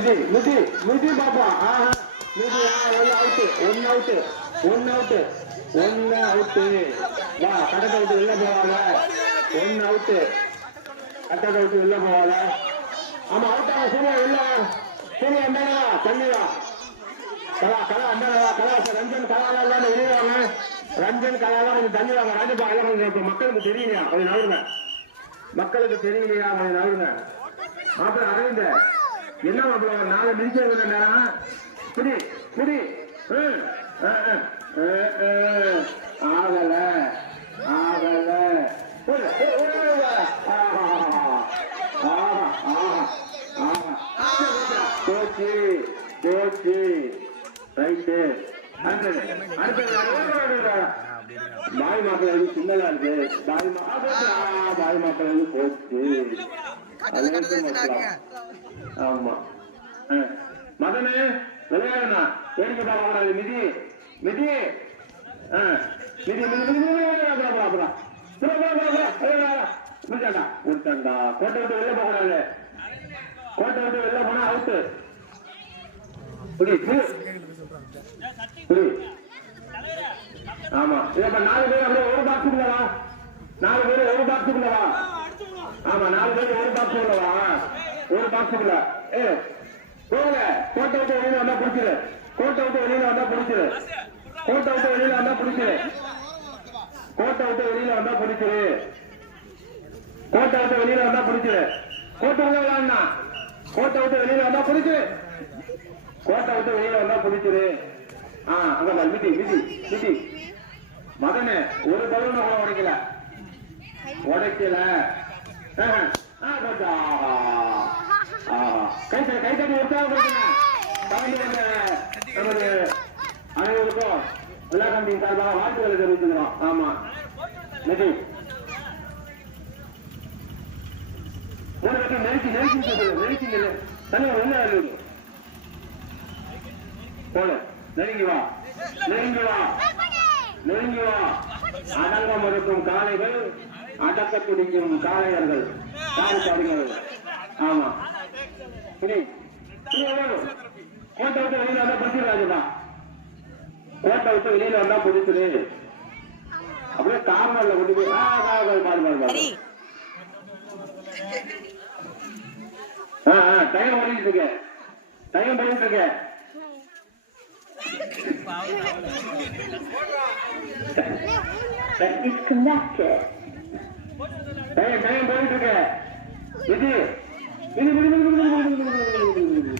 மிதி மிதி பாப்பா. மிதி ஒன்னு அவுட்டு ஒன்னு அவுட்டு ஒன்னு அவுட்டு. வா கடத்தை விட்டு வெளில போவாங்க. ஒன்னு அவுட்டு கட்டத்தை விட்டு வெளில போவாங்க. ஆமா அவுட்டாங்க. சூர்யா வெளில சூர்யா அந்தானவா தண்ணிவா கலா கலா அந்தானவா கலா ரஞ்சன் கலாலாம் வெளியுவாங்க. ரஞ்சன் கலாலாம் கொஞ்சம் தண்ணி வாங்க. ராஜப்பா கொஞ்சம் மக்களுக்கு தெரியலையா கொஞ்சம் நவருங்க. மக்களுக்கு தெரியலையா கொஞ்சம் நவருங்க. மாப்பிள்ள அரவிந்த என்ன மாப்பிள்ள நாளை மிதிச்ச நேரம் புடி புடி ஆகல ஆகல போச்சு போச்சு ரைட்டு. அடுத்தது பாய் மாப்பிள்ள சின்னதா இருக்கு. பாய் மாப்பிள்ள போச்சு. ஆமா மதனு விளையாடுனா வேடிக்கை பார்க்க கூடாது. மிதி மிதி மிதி விட்டாண்டா. கோட்டை விட்டு வெளில போக கூடாது. கோட்டை விட்டு வெளில போனா அவுட்டு. ஆமா இப்ப 4 பேர் அப்படியே ஒரு பாக்ஸுக்குள்ளவா. 4 பேர் ஒரு பாக்ஸுக்குள்ளவா. ஆமா 4 பேர் ஒரு பாக்ஸுக்குள்ளவா. ஒரு பாக்ஸுக்குள்ள போகல. கோட்டை விட்டு வெளியில வந்தா பிடிச்சிரு. கோட்டை விட்டு வெளியில வந்தா பிடிச்சிரு. கோட்டை விட்டு வெளியில வந்தா பிடிச்சிரு. கோட்டை விட்டு வெளியில வந்தா பிடிச்சிரு. கோட்டை விட்டு வெளியில வந்தா பிடிச்சிரு. கோட்டை உள்ள விளையாடுனா கோட்டை விட்டு வெளியில வந்தா பிடிச்சிரு. கோட்டை விட்டு வெளியில வந்தா பிடிச்சிரு. அங்க மிதி மிதி மிதி. மகனே ஒரு பலூன கூட உடைக்கல உடைக்கல. கைத்தட்டி உற்சாகப்படுத்துங்க. நமது அனைவருக்கும் விழா கமிட்டியின் சார்பாக வாழ்த்துக்களை தெரிவித்துக்கிறோம். ஆமா மிதி நெருக்கி நெருக்கி நெருக்கி தனியாக உள்ள போல நெருங்கி வா நெருங்கி வா நெருங்கி வா. அடங்க மறுக்கும் காளைகள் அடக்க துடிக்கும் காளையர்கள் காலைகள். ஆமா கோட்டை விட்டு வெளியில வந்தா பிடிச்சிருக்காதுதான். கோட்டை விட்டு வெளியில வந்தா பிடிச்சிரு. அப்படியே கார்னர்ல கொண்டு போய் பாடு பாடு பாடு. டைம் ஓடிட்டு இருக்க. டைம் போயிட்டு இருக்க. டைம் போயிட்டு இருக்க. இது